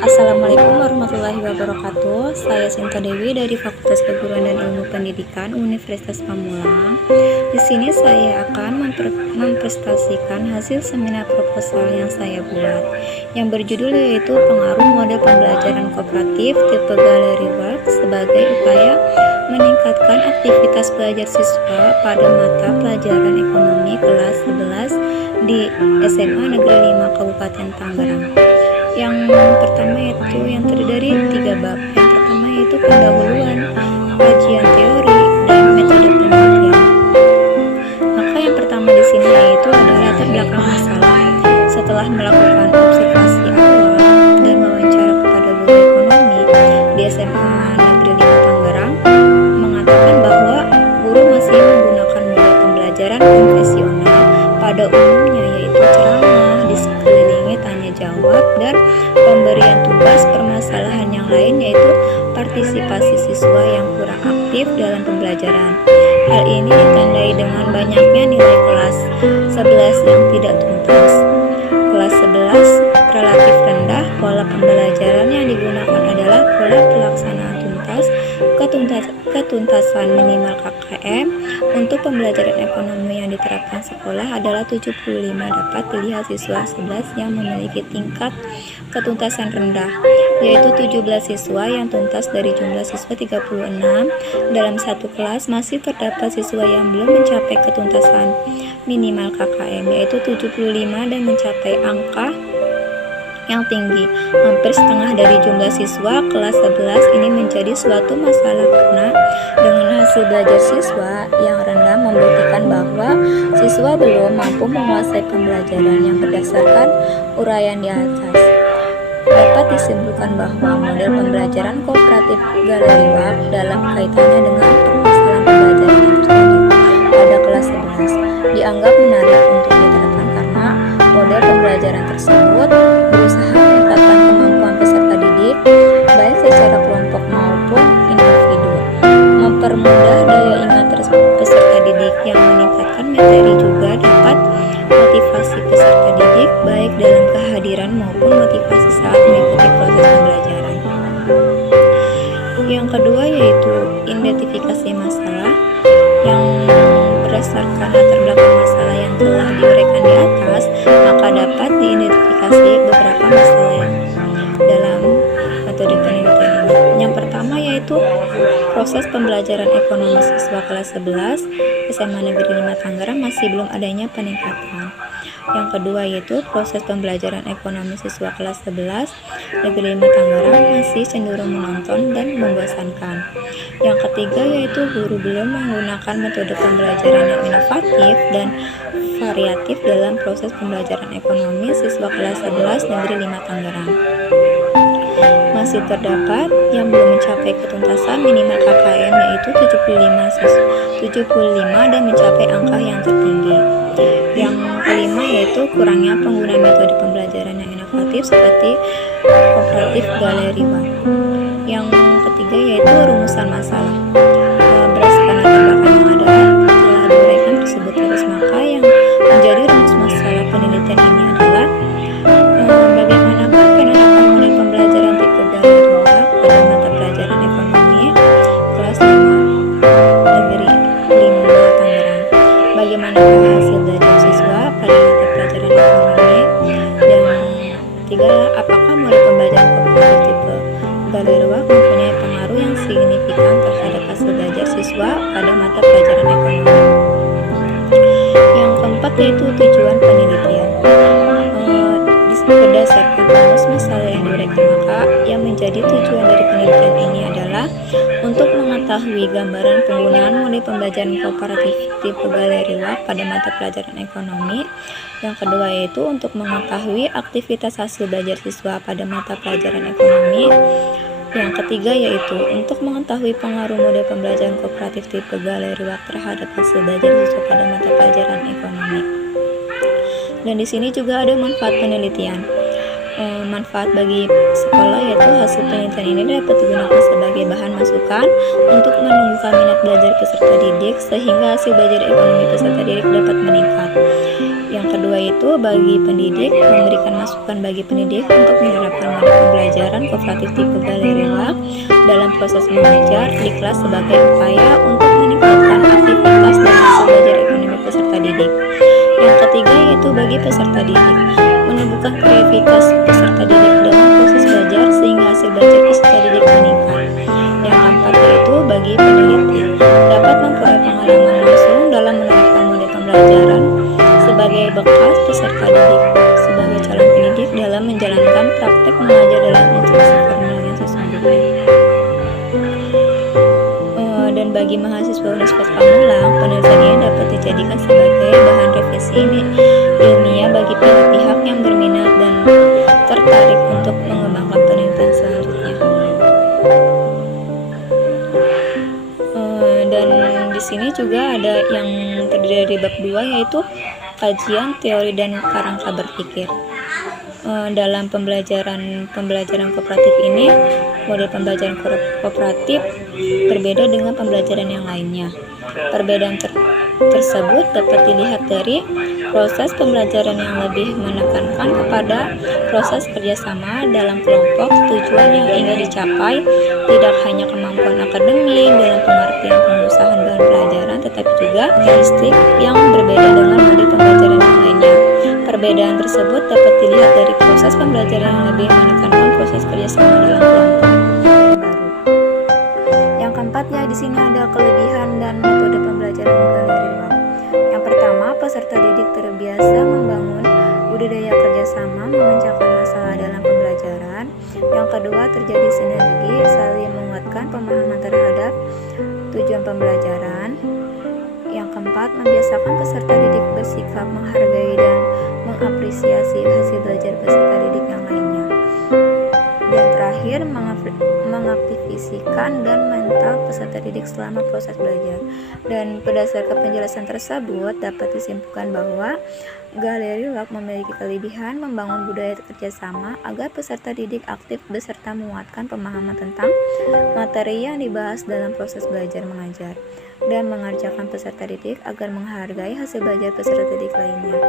Assalamualaikum warahmatullahi wabarakatuh. Saya Sinta Dewi dari Fakultas Keguruan dan Ilmu Pendidikan Universitas Pamulang. Di sini saya akan mempresentasikan hasil seminar proposal yang saya buat, yang berjudul yaitu Pengaruh Model Pembelajaran Kooperatif Tipe Gallery Work sebagai upaya meningkatkan aktivitas belajar siswa pada mata pelajaran ekonomi kelas 11 di SMA Negeri 5 Kabupaten Tangerang. Yang pertama yaitu yang terdiri dari 3 bab. Yang pertama yaitu pendahuluan, kajian teori, dan metode penelitian. Maka yang pertama di sini yaitu adalah latar belakang masalah. Setelah melakukan observasi awal dan wawancara kepada guru ekonomi di SMA Negeri 5 Tangerang, mengatakan bahwa guru masih menggunakan model pembelajaran konvensional pada umumnya, yaitu ceramah, dikelilingi tanya jawab, dan pemberian tugas permasalahan yang lain, yaitu partisipasi siswa yang kurang aktif dalam pembelajaran. Hal ini ditandai dengan banyaknya nilai kelas 11 yang tidak tuntas. Kelas 11 relatif rendah. Pola pembelajaran yang digunakan adalah pola pelaksanaan tuntas, ketuntasan minimal KKM. Untuk pembelajaran ekonomi yang diterapkan sekolah adalah 75. Dapat dilihat siswa 11 yang memiliki tingkat ketuntasan rendah, yaitu 17 siswa yang tuntas dari jumlah siswa 36. Dalam satu kelas masih terdapat siswa yang belum mencapai ketuntasan minimal KKM, yaitu 75, dan mencapai angka yang tinggi. Hampir setengah dari jumlah siswa kelas 11 ini menjadi suatu masalah karena dengan hasil belajar siswa yang rendah membuktikan bahwa siswa belum mampu menguasai pembelajaran yang berdasarkan uraian di atas. Dapat disimpulkan bahwa model pembelajaran kooperatif Gallery Work dalam kaitannya dengan permasalahan pembelajaran yang terjadi pada kelas 11 dianggap menarik untuk diterapkan karena model pembelajaran tersebut berusaha meningkatkan kemampuan peserta didik baik secara kelompok maupun individu, mempermudah daya ingat peserta didik yang meningkatkan materi, juga dapat motivasi peserta didik baik dalam kehadiran maupun motivasi saat mengikuti proses pembelajaran. Yang kedua yaitu identifikasi masalah, yang berdasarkan latar belakang masalah yang telah diuraikan di atas, maka dapat diidentifikasi beberapa masalah dalam metode penelitian ini. Yang pertama yaitu proses pembelajaran ekonomi siswa kelas 11 SMA Negeri 5 Tangerang masih belum adanya peningkatan. Yang kedua yaitu proses pembelajaran ekonomi siswa kelas 11 Negeri 5 Tangerang masih cenderung menonton dan membosankan. Yang ketiga yaitu guru belum menggunakan metode pembelajaran yang inovatif dan variatif dalam proses pembelajaran ekonomi siswa kelas 11 Negeri 5 Tangerang. Masih terdapat yang belum mencapai ketuntasan minimal KKM, yaitu 75 dan mencapai angka yang tertinggi. Yang kelima yaitu kurangnya penggunaan metode pembelajaran yang inovatif seperti kooperatif Gallery Work. Yang ketiga yaitu rumusan masalah. Berdasarkan latar belakang yang ada telah diuraikan tersebut terus, maka yang menjadi rumus masalah penelitian ini adalah bagaimanakah penerapan model pembelajaran tipe Gallery Work pada mata pelajaran ekonomi kelas 5 Negeri 5 Tangerang. Bagaimanakah hasil belajar siswa pada mata pelajaran ekonomi, dan ketiga, apakah model pembelajaran kooperatif tipe Gallery Work mempunyai pengaruh yang signifikan terhadap hasil belajar siswa pada mata pelajaran ekonomi. Yang keempat yaitu tujuan penelitian. Berdasarkan rumus masalah yang diuraikan, maka yang menjadi tujuan dari penelitian ini adalah untuk mengetahui gambaran penggunaan model pembelajaran kooperatif tipe Gallery Work pada mata pelajaran ekonomi. Yang kedua yaitu untuk mengetahui aktivitas hasil belajar siswa pada mata pelajaran ekonomi. Yang ketiga yaitu untuk mengetahui pengaruh model pembelajaran kooperatif tipe Gallery Work terhadap hasil belajar siswa pada mata pelajaran ekonomi. Dan di sini juga ada manfaat penelitian. Manfaat bagi sekolah yaitu hasil penelitian ini dapat digunakan sebagai bahan masukan untuk menumbuhkan minat belajar peserta didik sehingga hasil belajar ekonomi peserta didik dapat meningkat. Yang kedua itu bagi pendidik, memberikan masukan bagi pendidik untuk menerapkan model pembelajaran kooperatif tipe galeri wak dalam proses mengajar di kelas sebagai upaya untuk meningkatkan aktivitas dan hasil belajar ekonomi peserta didik. Yang ketiga yaitu bagi peserta didik, menumbuhkan kreativitas peserta didik dalam proses belajar sehingga hasil belajar peserta didik meningkat. Yang keempat yaitu bagi peneliti, dapat memperoleh pengalaman langsung dalam menerapkan model pembelajaran sebagai bekas peserta didik sebagai calon pendidik dalam menjalankan praktek mengajar dalam instruksi formal yang sesungguhnya. Dan bagi mahasiswa Universitas Pamulang, penelitian ini dapat dijadikan sebagai bahan revisi ilmiah bagi pihak-pihak yang berminat dan tertarik untuk mengembangkan penelitian selanjutnya. Dan di sini juga ada yang terdiri dari bab 2 yaitu kajian teori dan kerangka berpikir. Dalam pembelajaran kooperatif ini, model pembelajaran kooperatif berbeda dengan pembelajaran yang lainnya. Perbedaan tersebut dapat dilihat dari proses pembelajaran yang lebih menekankan kepada proses kerjasama dalam kelompok. Tujuan yang ingin dicapai tidak hanya kemampuan akademik dalam pengertian pengusahaan bahan pelajaran, tetapi juga karakteristik yang berbeda dengan model pembelajaran yang lainnya. Perbedaan tersebut dapat dilihat dari proses pembelajaran yang lebih menekankan proses kerjasama dalam kelompok. Yang keempat ya, di sini ada kelebihan dan metode pembelajaran galeri wak. Yang pertama, peserta didik terbiasa membangun budaya kerjasama, memecahkan masalah dalam pembelajaran. Yang kedua, terjadi sinergi, saling menguatkan pemahaman terhadap tujuan pembelajaran. Yang keempat, membiasakan peserta didik bersikap menghargai dan mengapresiasi hasil belajar peserta didik yang lainnya. Dan terakhir, mengaktifisikan dan mental peserta didik selama proses belajar. Dan berdasarkan penjelasan tersebut dapat disimpulkan bahwa galeri wak memiliki kelebihan membangun budaya kerjasama agar peserta didik aktif beserta menguatkan pemahaman tentang materi yang dibahas dalam proses belajar mengajar, dan mengajarkan peserta didik agar menghargai hasil belajar peserta didik lainnya.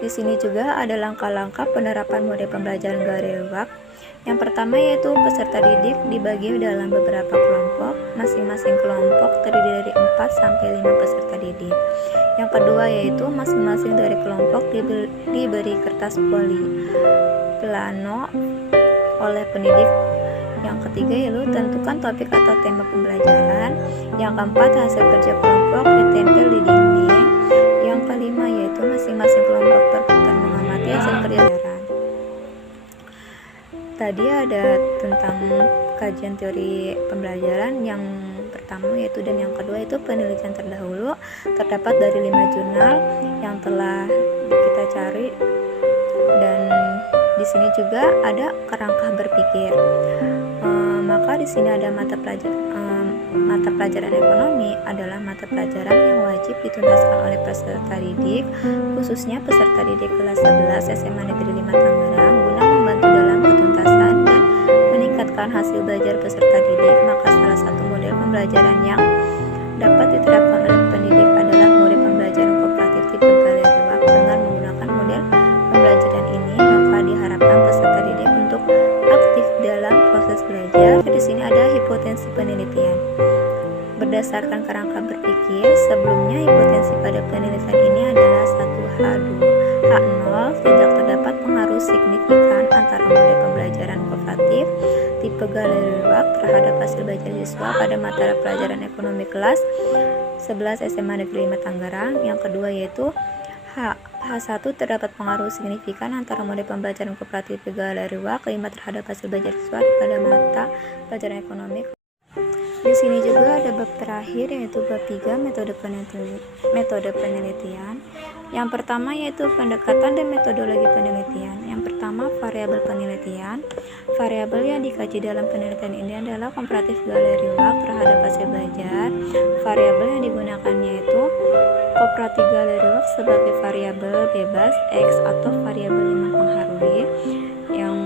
Di sini juga ada langkah-langkah penerapan model pembelajaran galeri wak. Yang pertama yaitu peserta didik dibagi dalam beberapa kelompok. Masing-masing kelompok terdiri dari 4 sampai 5 peserta didik. Yang kedua yaitu masing-masing dari kelompok diberi kertas plano oleh pendidik. Yang ketiga yaitu tentukan topik atau tema pembelajaran. Yang keempat, hasil kerja kelompok ditempel di dinding. Yang kelima yaitu masing-masing kelompok berputar mengamati hasil kerja pembelajaran. Tadi ada tentang kajian teori pembelajaran yang pertama yaitu, dan yang kedua itu penelitian terdahulu terdapat dari 5 jurnal yang telah kita cari. Dan di sini juga ada kerangka berpikir. Maka di sini ada mata pelajaran ekonomi adalah mata pelajaran yang wajib dituntaskan oleh peserta didik, khususnya peserta didik kelas 11 SMA Negeri 5 Tangerang, guna membantu dalam ketuntasan dan meningkatkan hasil belajar peserta didik. Maka salah satu model pembelajaran yang dapat diterapkan oleh pendidik adalah model pembelajaran kooperatif tipe galeri wak. Dengan menggunakan model pembelajaran ini, maka diharapkan peserta didik untuk aktif dalam proses belajar. Di sini ada hipotensi penelitian. Berdasarkan kerangka berpikir, sebelumnya hipotensi pada penelitian ini adalah 1H0 tidak terdapat pengaruh signifikan antara model pembelajaran kooperatif tipe galeri wak terhadap hasil belajar siswa pada mata pelajaran ekonomi kelas 11 SMA Negeri 5 Tangerang. Yang kedua yaitu H1 terdapat pengaruh signifikan antara model pembelajaran kooperatif tipe galeri wak kelima terhadap hasil belajar siswa pada mata pelajaran ekonomi. Di sini juga ada bab terakhir yaitu bab 3 metode penelitian. Yang pertama yaitu pendekatan dan metodologi penelitian. Yang pertama, variabel penelitian. Variabel yang dikaji dalam penelitian ini adalah komparatif galeri wak terhadap hasil belajar. Variabel yang digunakan yaitu kooperatif galeri wak sebagai variabel bebas X atau variabel yang mempengaruhi, yang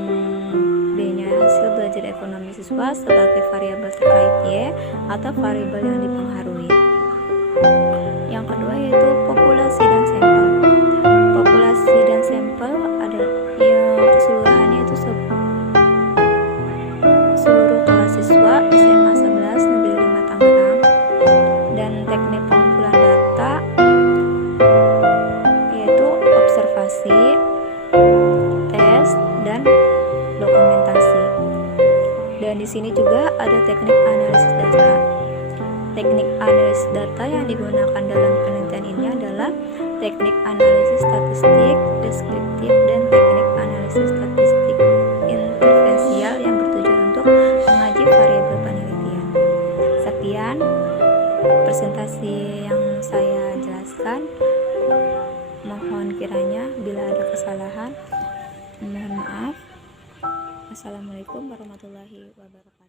B-nya hasil belajar ekonomi siswa sebagai variabel terkait Y atau variabel yang dipengaruhi. Yang kedua yaitu populasi dan sampel. Populasi dan sampel ada yang keseluruhannya itu Dan di sini juga ada teknik analisis data. Teknik analisis data yang digunakan dalam penelitian ini adalah teknik analisis statistik deskriptif dan teknik analisis statistik intervensial yang bertujuan untuk mengaji variabel penelitian. Sekian presentasi yang saya jelaskan. Mohon kiranya bila ada kesalahan, mohon maaf. Assalamualaikum warahmatullahi wabarakatuh.